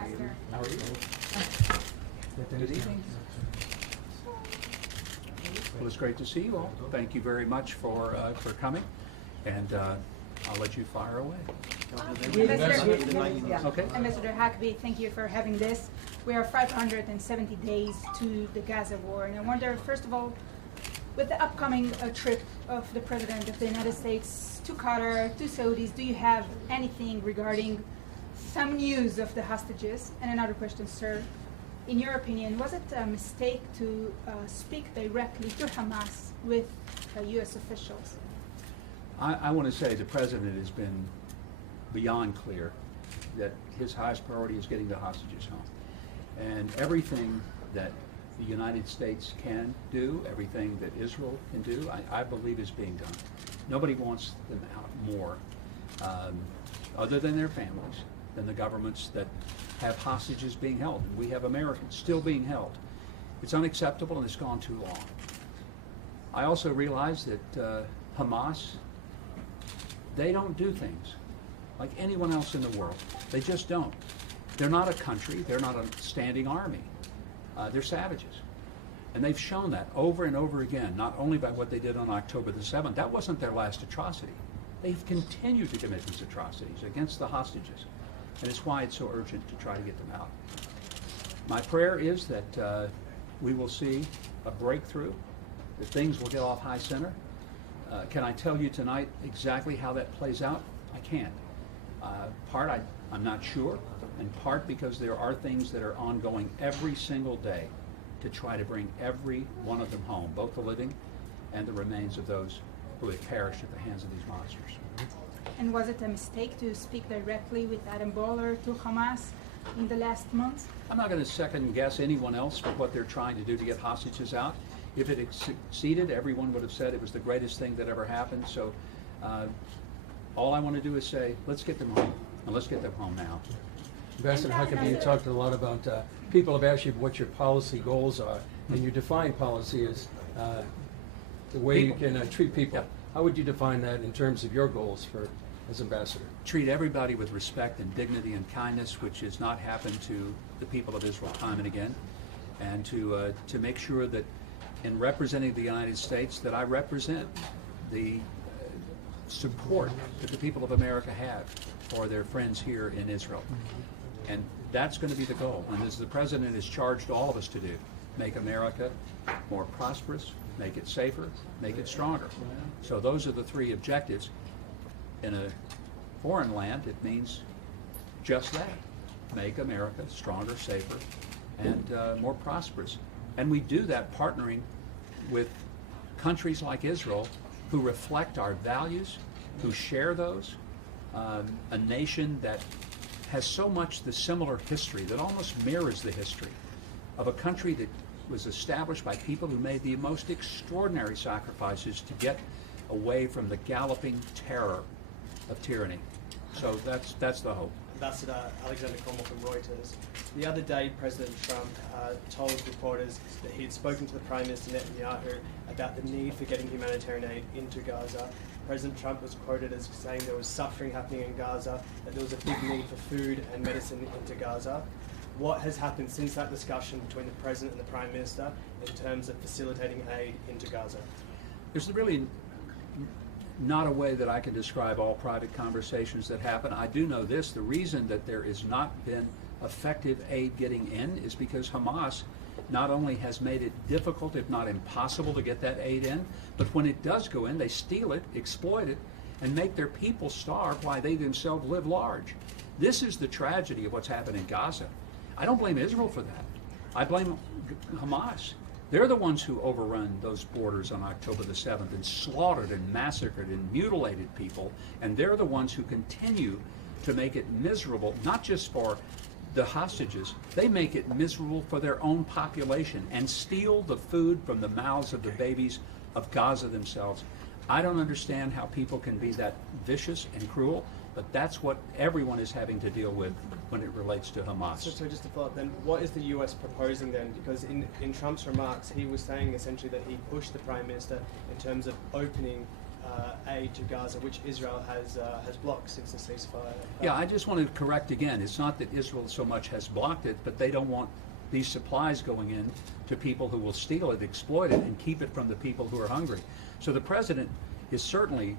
Ambassador. How are you? Good evening. Well, it's great to see you all. Thank you very much for coming, and I'll let you fire away. Okay. Ambassador Huckabee, thank you for having this. We are 570 days to the Gaza war, and I wonder, first of all, with the upcoming trip of the President of the United States to Qatar, to Saudis, do you have anything regarding some news of the hostages? And another question, sir. In your opinion, was it a mistake to speak directly to Hamas with U.S. officials? I want to say the President has been beyond clear that his highest priority is getting the hostages home. And everything that the United States can do, everything that Israel can do, I believe is being done. Nobody wants them out more, other than their families, than the governments that have hostages being held. And we have Americans still being held. It's unacceptable, and it's gone too long. I also realize that Hamas, they don't do things like anyone else in the world. They just don't. They're not a country. They're not a standing army. They're savages. And they've shown that over and over again, not only by what they did on October the 7th. That wasn't their last atrocity. They've continued to commit these atrocities against the hostages. And it's why it's so urgent to try to get them out. My prayer is that we will see a breakthrough, that things will get off high center. Can I tell you tonight exactly how that plays out? I can't. Part I'm not sure, and part because there are things that are ongoing every single day to try to bring every one of them home, both the living and the remains of those who have perished at the hands of these monsters. And was it a mistake to speak directly with Adam Boehler to Hamas in the last months? I'm not going to second guess anyone else for what they're trying to do to get hostages out. If it had succeeded, everyone would have said it was the greatest thing that ever happened. So all I want to do is say, let's get them home, and let's get them home now. Ambassador Huckabee, you talked a lot about, people have asked you what your policy goals are, and you define policy as the way you can treat people. Yep. How would you define that in terms of your goals as ambassador? Treat everybody with respect and dignity and kindness, which has not happened to the people of Israel time and again, and to make sure that in representing the United States that I represent the support that the people of America have for their friends here in Israel. And that's going to be the goal. And as the President has charged all of us to do, make America more prosperous, make it safer, make it stronger. So those are the three objectives. In a foreign land, it means just that. Make America stronger, safer, and more prosperous. And we do that partnering with countries like Israel who reflect our values, who share those, a nation that has so much the similar history that almost mirrors the history of a country that was established by people who made the most extraordinary sacrifices to get away from the galloping terror of tyranny. So that's the hope. Ambassador Alexander Cromwell from Reuters. The other day, President Trump told reporters that he had spoken to the Prime Minister Netanyahu about the need for getting humanitarian aid into Gaza. President Trump was quoted as saying there was suffering happening in Gaza, that there was a big need for food and medicine into Gaza. What has happened since that discussion between the President and the Prime Minister in terms of facilitating aid into Gaza? There's really not a way that I can describe all private conversations that happen. I do know this: the reason that there has not been effective aid getting in is because Hamas not only has made it difficult, if not impossible, to get that aid in, but when it does go in, they steal it, exploit it, and make their people starve while they themselves live large. This is the tragedy of what's happened in Gaza. I don't blame Israel for that. I blame Hamas. They're the ones who overrun those borders on October the 7th and slaughtered and massacred and mutilated people, and they're the ones who continue to make it miserable, not just for the hostages, they make it miserable for their own population and steal the food from the mouths of the babies of Gaza themselves. I don't understand how people can be that vicious and cruel, but that's what everyone is having to deal with when it relates to Hamas. So just to follow up then, what is the US proposing then? Because in Trump's remarks, he was saying essentially that he pushed the Prime Minister in terms of opening aid to Gaza, which Israel has blocked since the ceasefire. Yeah, I just want to correct again. It's not that Israel so much has blocked it, but they don't want these supplies going in to people who will steal it, exploit it, and keep it from the people who are hungry. So the president is certainly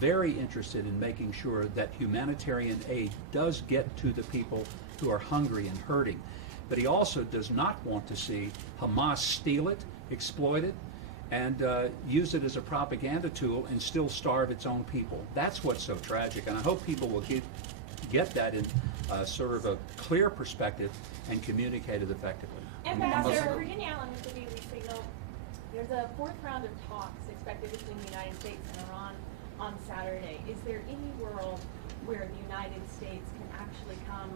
very interested in making sure that humanitarian aid does get to the people who are hungry and hurting. But he also does not want to see Hamas steal it, exploit it, and use it as a propaganda tool and still starve its own people. That's what's so tragic, and I hope people will get that in sort of a clear perspective and communicate it effectively. Ambassador Virginia Allen with the Daily Signal. There's a fourth round of talks expected between the United States and Iran on Saturday. Is there any world where the United States can actually come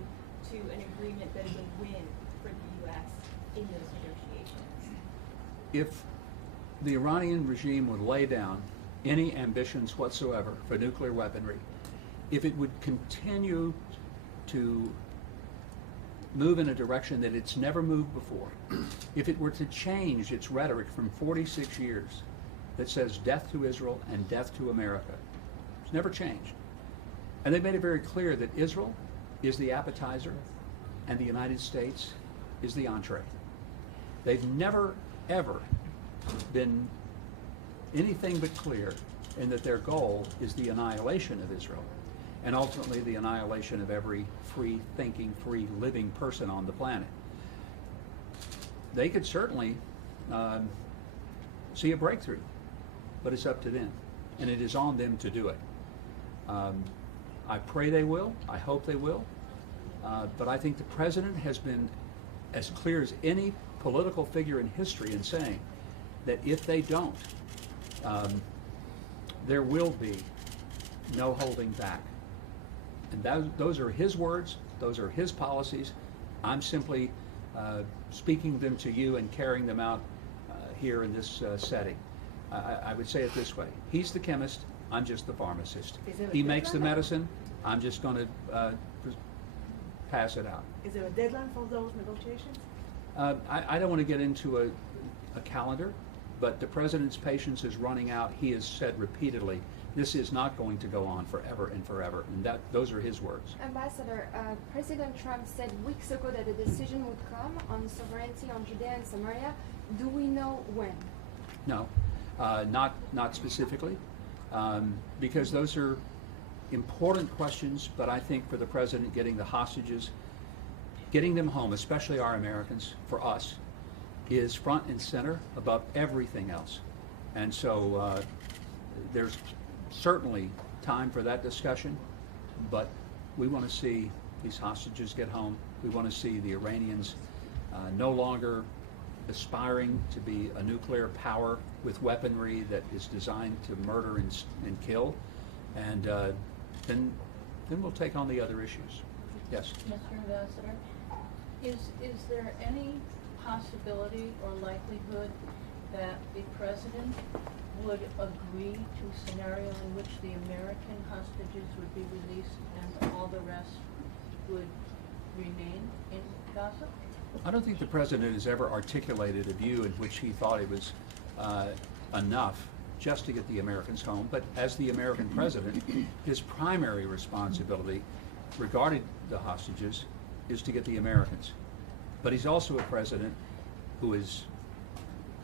to an agreement that is a win for the U.S. in those negotiations? If the Iranian regime would lay down any ambitions whatsoever for nuclear weaponry, if it would continue to move in a direction that it's never moved before, if it were to change its rhetoric from 46 years that says death to Israel and death to America, it's never changed. And they made it very clear that Israel is the appetizer and the United States is the entree. They've never, ever been anything but clear in that their goal is the annihilation of Israel and ultimately the annihilation of every free-thinking, free-living person on the planet. They could certainly see a breakthrough, but it's up to them, and it is on them to do it. I pray they will, I hope they will, but I think the president has been as clear as any political figure in history in saying that if they don't, there will be no holding back. And those are his words, those are his policies. I'm simply speaking them to you and carrying them out here in this setting. I would say it this way. He's the chemist, I'm just the pharmacist. He makes the medicine, I'm just going to pass it out. Is there a deadline for those negotiations? I don't want to get into a calendar, but the president's patience is running out. He has said repeatedly, this is not going to go on forever and forever, and those are his words. Ambassador, President Trump said weeks ago that a decision would come on sovereignty on Judea and Samaria. Do we know when? No, not specifically, because those are important questions, but I think for the president, getting the hostages, getting them home, especially our Americans, for us, is front and center above everything else. And so there's certainly time for that discussion, but we want to see these hostages get home. We want to see the Iranians no longer aspiring to be a nuclear power with weaponry that is designed to murder and kill, and then we'll take on the other issues. Yes? Mr. Ambassador, is there any possibility or likelihood that the President would agree to a scenario in which the American hostages would be released and all the rest would remain in Gaza? I don't think the president has ever articulated a view in which he thought it was enough just to get the Americans home, but as the American president, his primary responsibility regarding the hostages is to get the Americans. But he's also a president who has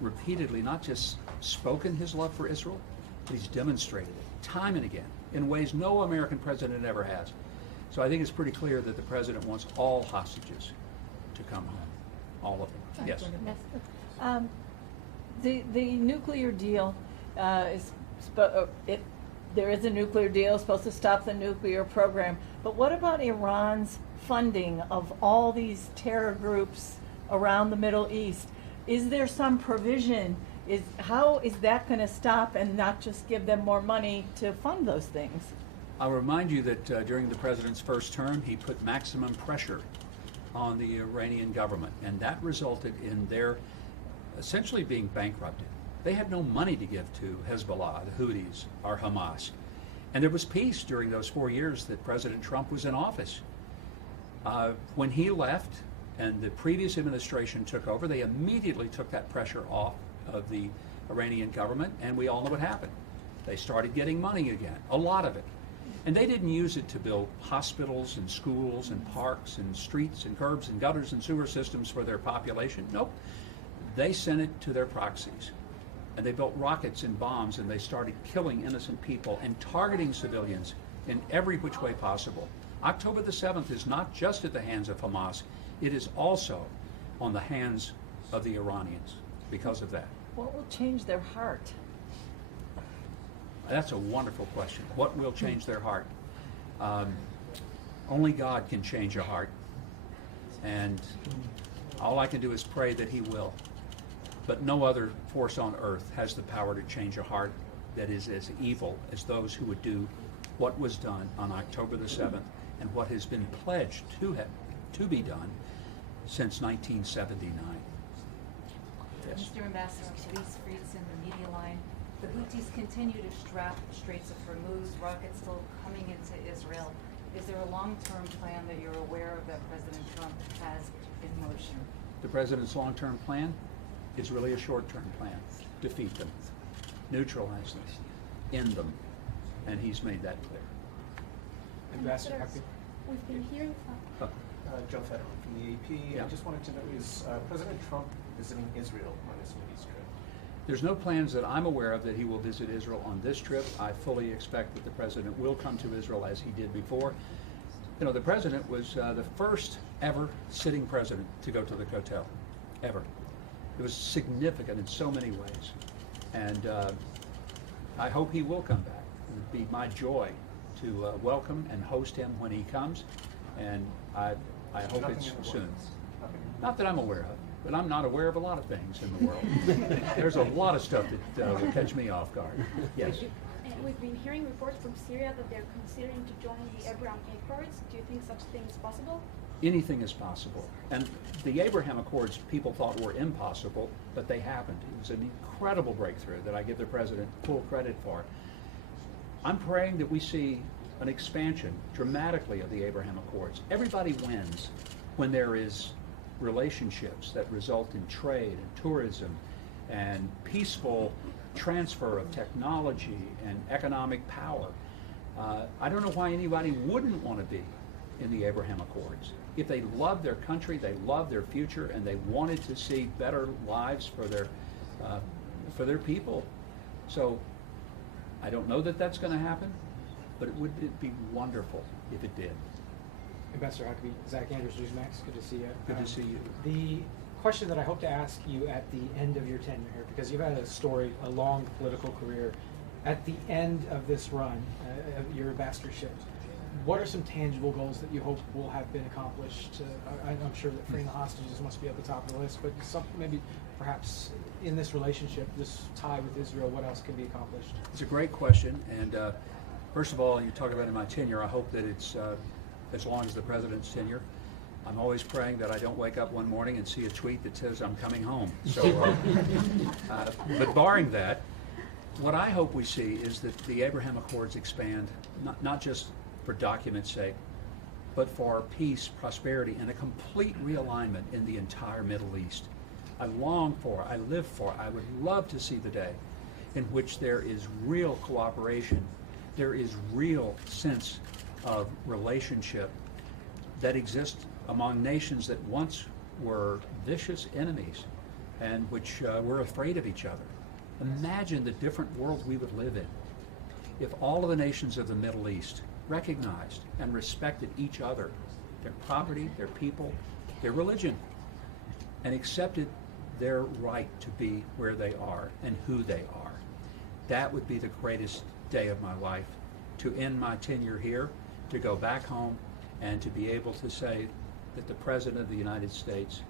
repeatedly not just spoken his love for Israel, but he's demonstrated it time and again in ways no American president ever has. So I think it's pretty clear that the president wants all hostages to come home, all of them. Yes. The nuclear deal if there is a nuclear deal, it's supposed to stop the nuclear program. But what about Iran's funding of all these terror groups around the Middle East? Is there some provision? How is that going to stop and not just give them more money to fund those things? I'll remind you that during the president's first term, he put maximum pressure on the Iranian government, and that resulted in their essentially being bankrupted. They had no money to give to Hezbollah, the Houthis, or Hamas. And there was peace during those 4 years that President Trump was in office. When he left and the previous administration took over, they immediately took that pressure off of the Iranian government, and we all know what happened. They started getting money again, a lot of it. And they didn't use it to build hospitals and schools and parks and streets and curbs and gutters and sewer systems for their population. Nope. They sent it to their proxies. And they built rockets and bombs, and they started killing innocent people and targeting civilians in every which way possible. October the 7th is not just at the hands of Hamas, it is also on the hands of the Iranians because of that. What will change their heart? That's a wonderful question. What will change their heart? Only God can change a heart. And all I can do is pray that He will. But no other force on earth has the power to change a heart that is as evil as those who would do what was done on October the 7th and what has been pledged to be done since 1979. Yes. Mr. Ambassador, Police Freaks in the media line. The Houthis continue to strap Straits of Hormuz, rockets still coming into Israel. Is there a long-term plan that you're aware of that President Trump has in motion? The President's long-term plan is really a short-term plan. Defeat them, neutralize them, end them, and he's made that clear. Ambassador Huckabee. We've been hearing from Joe Federman from the AP. Yeah. I just wanted to know, is President Trump visiting Israel on this Middle East trip? There's no plans that I'm aware of that he will visit Israel on this trip. I fully expect that the President will come to Israel as he did before. You know, the President was the first ever sitting president to go to the Kotel, ever. It was significant in so many ways. And I hope he will come back. It would be my joy to welcome and host him when he comes. And I hope it's soon. Not that I'm aware of, but I'm not aware of a lot of things in the world. There's a lot of stuff that will catch me off guard. Yes? And we've been hearing reports from Syria that they're considering to join the Abraham Accords. Do you think such thing is possible? Anything is possible. And the Abraham Accords people thought were impossible, but they happened. It was an incredible breakthrough that I give the President full credit for. I'm praying that we see an expansion dramatically of the Abraham Accords. Everybody wins when there is relationships that result in trade and tourism and peaceful transfer of technology and economic power. I don't know why anybody wouldn't want to be in the Abraham Accords. If they love their country, they love their future, and they wanted to see better lives for their people. So I don't know that that's going to happen, but it'd be wonderful if it did. Ambassador Huckabee, Zach Andrews, Newsmax, good to see you. Good to see you. The question that I hope to ask you at the end of your tenure here, because you've had a long political career, at the end of this run, of your ambassadorship, what are some tangible goals that you hope will have been accomplished? I'm sure that freeing the hostages must be at the top of the list, but maybe perhaps in this relationship, this tie with Israel, what else can be accomplished? It's a great question, and first of all, you talk about in my tenure, I hope that it's as long as the President's tenure. I'm always praying that I don't wake up one morning and see a tweet that says I'm coming home. So, but barring that, what I hope we see is that the Abraham Accords expand, not just for document's sake, but for peace, prosperity, and a complete realignment in the entire Middle East. I long for, I live for, I would love to see the day in which there is real cooperation, there is real sense of relationship that exists among nations that once were vicious enemies and which were afraid of each other. Imagine the different world we would live in if all of the nations of the Middle East recognized and respected each other, their property, their people, their religion, and accepted their right to be where they are and who they are. That would be the greatest day of my life, to end my tenure here, to go back home, and to be able to say that the President of the United States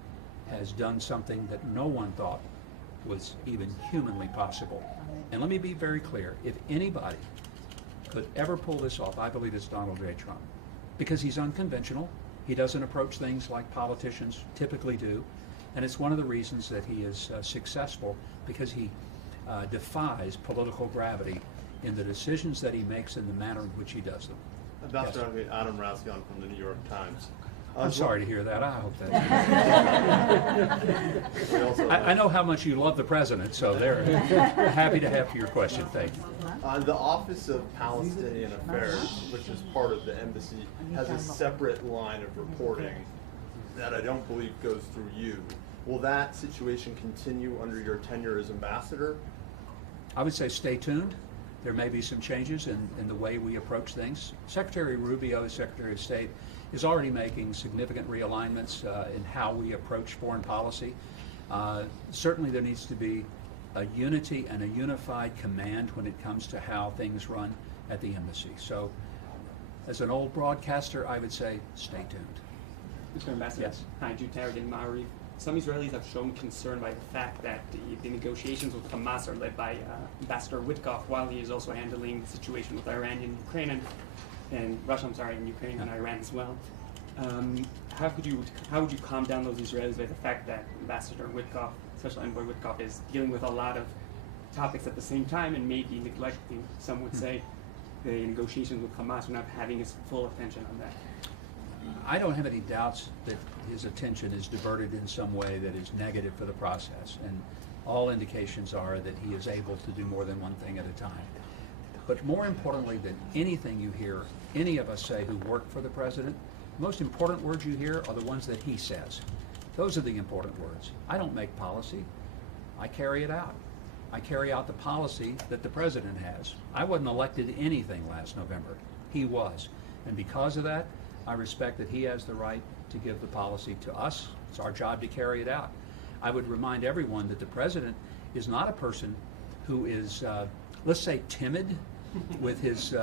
has done something that no one thought was even humanly possible. And let me be very clear, if anybody could ever pull this off, I believe it's Donald J. Trump. Because he's unconventional, he doesn't approach things like politicians typically do, and it's one of the reasons that he is successful, because he defies political gravity in the decisions that he makes and the manner in which he does them. Ambassador Adam Raskin from the New York Times. I'm sorry to hear that. I hope that's. I know how much you love the president, so they're happy to have your question. Thank you. The Office of Palestinian Affairs, which is part of the embassy, has a separate line of reporting that I don't believe goes through you. Will that situation continue under your tenure as ambassador? I would say stay tuned. There may be some changes in the way we approach things. Secretary Rubio, the Secretary of State, is already making significant realignments in how we approach foreign policy. Certainly there needs to be a unity and a unified command when it comes to how things run at the embassy. So as an old broadcaster, I would say stay tuned. Mr. Ambassador, yes. Hi, Jude Tarragon, Maori. Some Israelis have shown concern by the fact that the negotiations with Hamas are led by Ambassador Witkoff, while he is also handling the situation with Iran and Ukraine and Russia, and Ukraine and Iran as well. How would you calm down those Israelis by the fact that Ambassador Witkoff, Special Envoy Witkoff, is dealing with a lot of topics at the same time and maybe neglecting, some would say, the negotiations with Hamas, not having his full attention on that? I don't have any doubts that his attention is diverted in some way that is negative for the process, and all indications are that he is able to do more than one thing at a time. But more importantly than anything you hear any of us say who work for the president, the most important words you hear are the ones that he says. Those are the important words. I don't make policy. I carry it out. I carry out the policy that the president has. I wasn't elected anything last November. He was. And because of that, I respect that he has the right to give the policy to us. It's our job to carry it out. I would remind everyone that the president is not a person who is, let's say, timid with his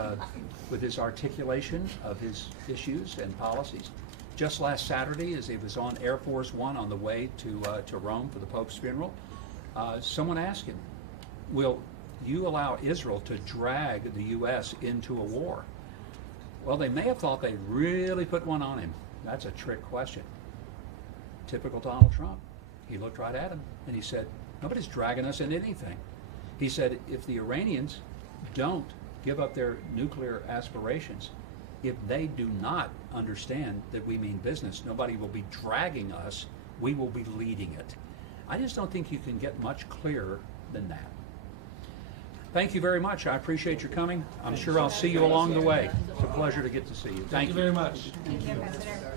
articulation of his issues and policies. Just last Saturday, as he was on Air Force One on the way to Rome for the Pope's funeral, someone asked him, will you allow Israel to drag the U.S. into a war? Well, they may have thought they really put one on him. That's a trick question. Typical Donald Trump. He looked right at him and he said, nobody's dragging us into anything. He said, if the Iranians don't give up their nuclear aspirations, if they do not understand that we mean business, nobody will be dragging us, we will be leading it. I just don't think you can get much clearer than that. Thank you very much. I appreciate your coming. I'm sure I'll see you along the way. It's a pleasure to get to see you. Thank you very much. Thank you, Ambassador.